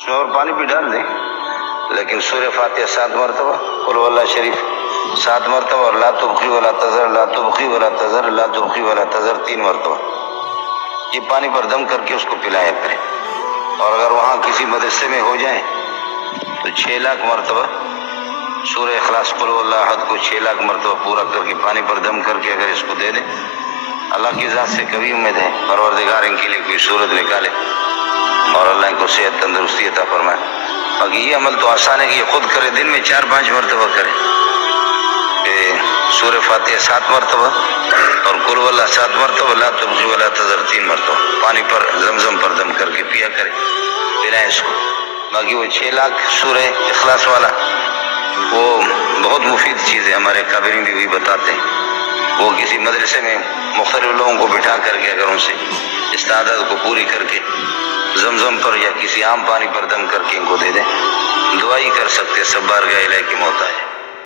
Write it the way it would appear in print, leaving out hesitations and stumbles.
اس میں اور پانی بھی ڈال دیں، لیکن سورہ فاتحہ 7 مرتبہ، قل هو اللہ شریف 7 مرتبہ، اور لا تبقی ولا تذر لا تبقی ولا تذر لا تبقی ولا تذر 3 مرتبہ، یہ پانی پر دم کر کے اس کو پلایا کریں۔ اور اگر وہاں کسی مدرسے میں ہو جائیں تو 6 لاکھ مرتبہ سورہ اخلاص قل هو اللہ احد کو 6 لاکھ مرتبہ پورا کر کے پانی پر دم کر کے اگر اس کو دے دیں، اللہ کی ذات سے کبھی امید ہے پروردگار ان کے لیے کوئی صورت نکالے اور اللہ ان کو صحت تندرستی عطا فرمائے۔ باقی یہ عمل تو آسان ہے کہ یہ خود کرے، دن میں 4-5 مرتبہ کرے، کہ سورہ فاتحہ 7 مرتبہ اور قل هو اللہ 7 مرتبہ، لا تبقی ولا تذر 3 مرتبہ پانی پر زمزم پر دم کر کے پیا کرے، پلائیں اس کو۔ باقی وہ 6 لاکھ سورہ اخلاص والا وہ بہت مفید چیز ہے، ہمارے کابرین بھی وہی بتاتے ہیں۔ وہ کسی مدرسے میں مختلف لوگوں کو بٹھا کر کے اگر ان سے اس تعداد کو پوری کر کے زمزم پر یا کسی عام پانی پر دم کر کے ان کو دے دیں، دعا ہی کر سکتے، سب بارگاہ الہی کی محتاج ہے۔